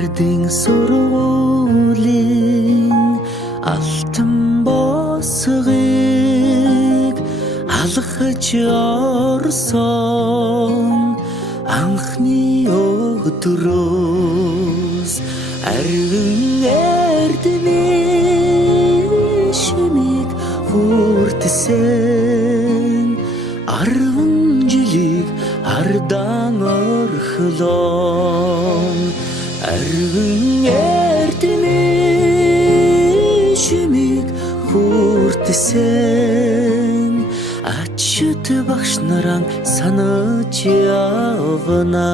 ардын сургуулийн алтан босгыг алхаж орсон анхны өдрөөс арвин эрдэнэ шимийг хүртсэн 10 жилиг ардан орхлон арвин эрдэнэ шимийг хүртсэн ачт багш наран санаж явна.